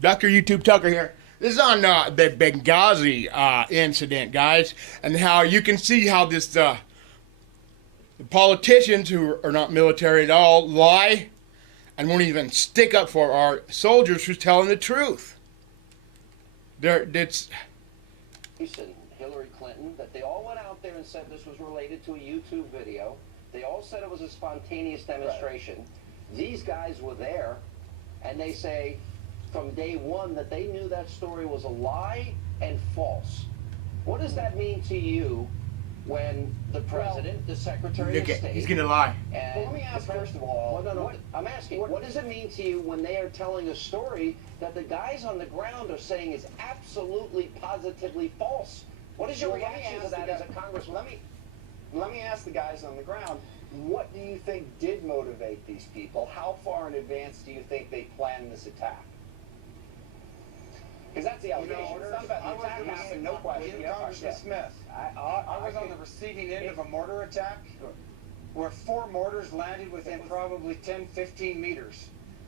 Dr. YouTube Tucker here. This is on the Benghazi incident, guys, and how you can see how this the politicians who are not military at all lie and won't even stick up for our soldiers who's telling the truth. It's Hillary Clinton, that they all went out there and said this was related to a YouTube video. They all said it was a spontaneous demonstration. Right. These guys were there, and they say from day one that they knew that story was a lie and false. What does that mean to you when the president, the secretary of state... He's going to lie. Well, let me ask, first of all, I'm asking, what does it mean to you when they are telling a story that the guys on the ground are saying is absolutely, positively false? What is your reaction to that as a congressman? Let me ask the guys on the ground, what do you think did motivate these people? How far in advance do you think they planned this attack? Because that's the allegation. It's not about the attack happened, no question. Congressman Smith, I was on the receiving end of a mortar attack where 4 mortars landed within probably 10, 15 meters.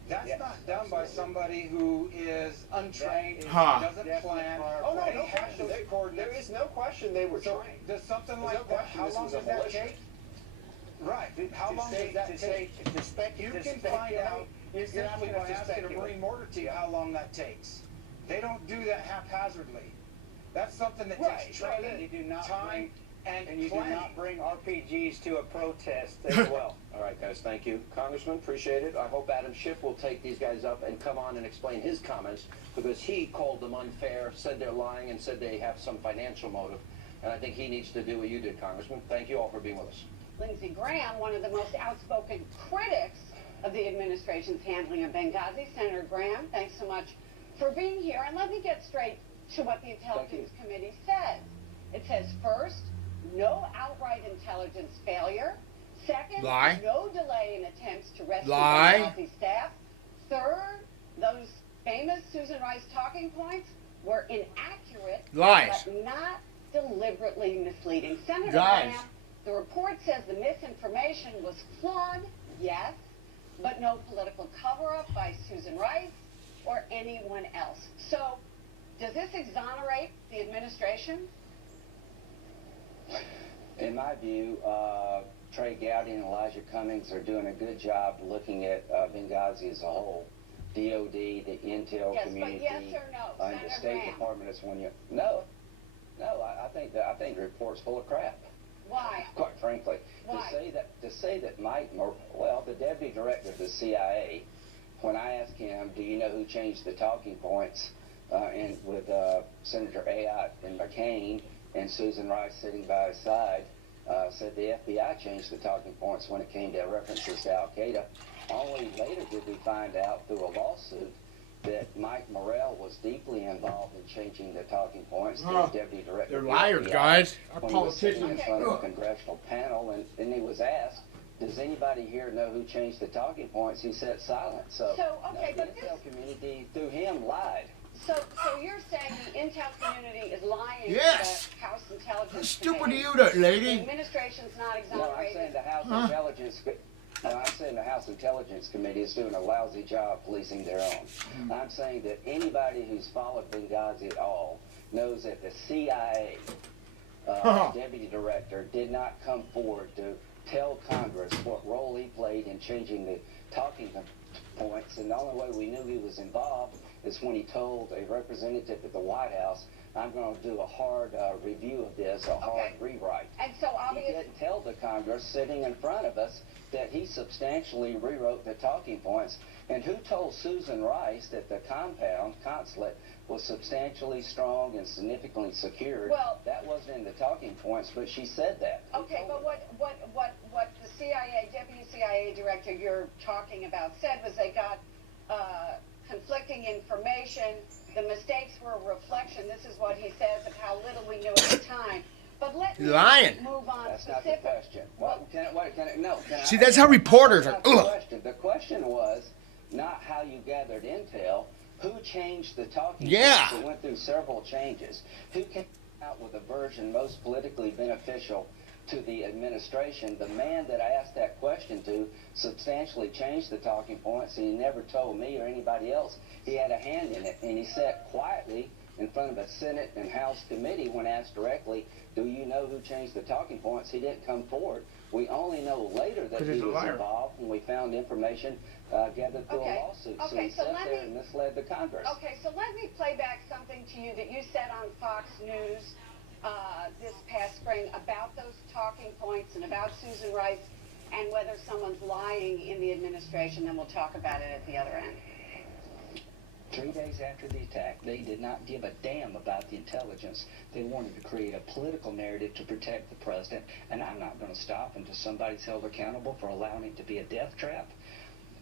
That's not done by somebody who is untrained, doesn't plan. Oh, no, no question. There is no question they were trained. Does something like that, how long does that take? Right. How long does that take? You can find out simply by asking a Marine mortar team how long that takes. They don't do that haphazardly. That's something that takes training, time, and you do planning. not bring RPGs to a protest as well. All right, guys, thank you. Congressman, appreciate it. I hope Adam Schiff will take these guys up and come on and explain his comments, because he called them unfair, said they're lying, and said they have some financial motive. And I think he needs to do what you did, Congressman. Thank you all for being with us. Lindsey Graham, one of the most outspoken critics of the administration's handling of Benghazi. Senator Graham, thanks so much for being here. And let me get straight to what the Intelligence Committee says. It says, first, no outright intelligence failure. Second, no delay in attempts to rescue Benghazi staff. Third, those famous Susan Rice talking points were inaccurate, but not deliberately misleading. Senator Graham, the report says the misinformation was flawed, yes, but no political cover-up by Susan Rice or anyone else. So, does this exonerate the administration? In my view, Trey Gowdy and Elijah Cummings are doing a good job looking at Benghazi as a whole. DOD, the intel community, but yes or no, the State Department is one year. No, I think the report's full of crap. Why? Quite frankly, why? To say that the deputy director of the CIA, when I asked him, do you know who changed the talking points, and with Senator Ayotte and McCain and Susan Rice sitting by his side, said the FBI changed the talking points when it came to references to Al-Qaeda. Only later did we find out through a lawsuit that Mike Morrell was deeply involved in changing the talking points. The deputy director. They're liars, guys. Our politicians. He was sitting in front of a congressional panel, and he was asked, does anybody here know who changed the talking points? He said silent. So the intel community, through him, lied. So you're saying the intel community is lying to the House Intelligence How stupid Committee? are you, lady? The administration's not exonerated. No, I'm saying the House Intelligence. No, I'm saying the House Intelligence Committee is doing a lousy job policing their own. I'm saying that anybody who's followed Benghazi at all knows that the CIA deputy director did not come forward to tell Congress what role he played in changing the talking points, and the only way we knew he was involved is when he told a representative at the White House, I'm going to do a hard review of this, a hard rewrite. And so obviously... He didn't tell the Congress sitting in front of us that he substantially rewrote the talking points. And who told Susan Rice that the consulate, was substantially strong and significantly secured? Well, that wasn't in the talking points, but she said that. Okay, but what the CIA, deputy CIA director you're talking about said was they got conflicting information. The mistakes were a reflection. This is what he says of how little we knew at the time. But let me move on. That's not the question. See, that's how reporters are. The question was not how you gathered intel. Who changed the talking points? It went through several changes. Who came out with a version most politically beneficial to the administration. The man that I asked that question to substantially changed the talking points, and he never told me or anybody else he had a hand in it. And he sat quietly in front of a Senate and House committee when asked directly, do you know who changed the talking points? He didn't come forward. We only know later that he was involved when we found information gathered through a lawsuit. So he sat there and misled the Congress. Okay, so let me play back something to you that you said on Fox News this past spring about those talking points and about Susan Rice and whether someone's lying in the administration. Then we'll talk about it at the other end. 3 days after the attack, they did not give a damn about the intelligence. They wanted to create a political narrative to protect the president, and I'm not going to stop until somebody's held accountable for allowing it to be a death trap.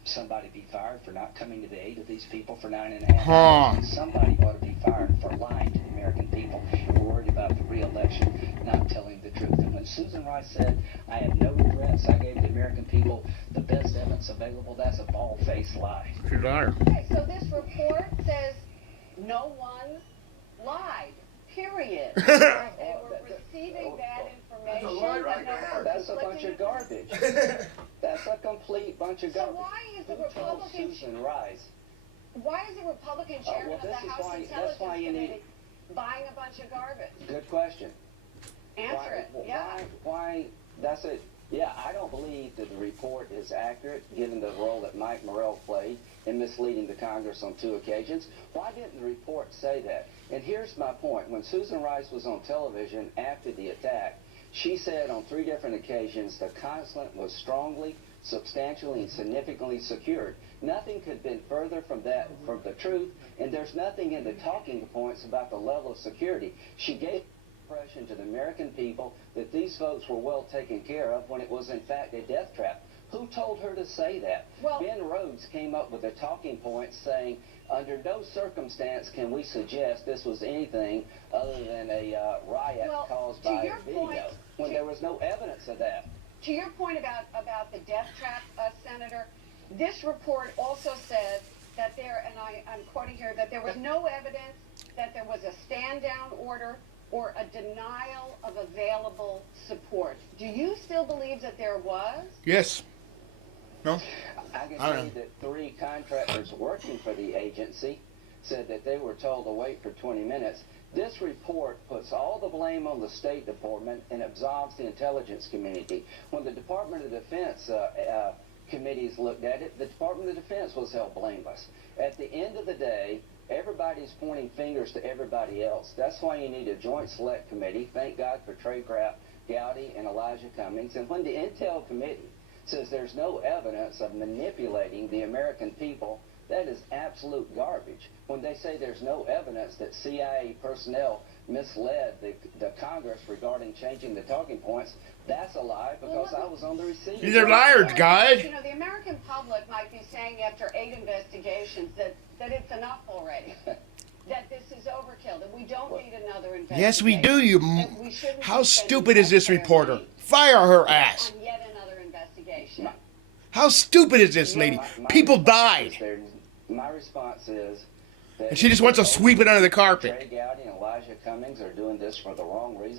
Somebody be fired for not coming to the aid of these people for 9.5 hours. Somebody ought to be fired for lying to the American people. We're worried about the re-election, not telling the truth. And when Susan Rice said, I have no regrets, I gave the American people the best evidence available, that's a bald-faced lie. Okay, so this report says no one lied, period. They were receiving bad information. That's a bunch of garbage. That's a complete bunch of garbage. So why is the Republican Susan Rice? Why is the Republican chairman of the House Intelligence Committee buying a bunch of garbage? Good question. Answer it. Yeah. Why? That's it. Yeah, I don't believe that the report is accurate, given the role that Mike Morrell played in misleading the Congress on 2 occasions. Why didn't the report say that? And here's my point. When Susan Rice was on television after the attack, she said on 3 different occasions the consulate was strongly, substantially, and significantly secured. Nothing could have been further from the truth, and there's nothing in the talking points about the level of security. She gave impression to the American people that these folks were well taken care of when it was in fact a death trap. Who told her to say that? Well, Ben Rhodes came up with a talking point saying, under no circumstance can we suggest this was anything other than a riot caused by a video, when there was no evidence of that. To your point about the death trap, Senator, this report also says that there, and I'm quoting here, that there was no evidence that there was a stand-down order or a denial of available support. Do you still believe that there was? Yes. No? I can tell you that 3 contractors working for the agency said that they were told to wait for 20 minutes. This report puts all the blame on the State Department and absolves the intelligence community. When the Department of Defense committees looked at it, the Department of Defense was held blameless. At the end of the day, everybody's pointing fingers to everybody else. That's why you need a joint select committee. Thank God for Trey Craft, Gowdy, and Elijah Cummings. And when the Intel Committee says there's no evidence of manipulating the American people, that is absolute garbage. When they say there's no evidence that CIA personnel misled the Congress regarding changing the talking points, that's a lie, because I was on the receiving These are liars, guys. You know, the American public might be saying after 8 investigations that it's enough already. That this is overkill, that we don't need another investigation. Yes, we do. How stupid is this reporter? Fire her ass. On yet another investigation. How stupid is this lady? People died. My response is that And she just wants to sweep it under the carpet. Trey Gowdy and Elijah Cummings are doing this for the wrong reasons.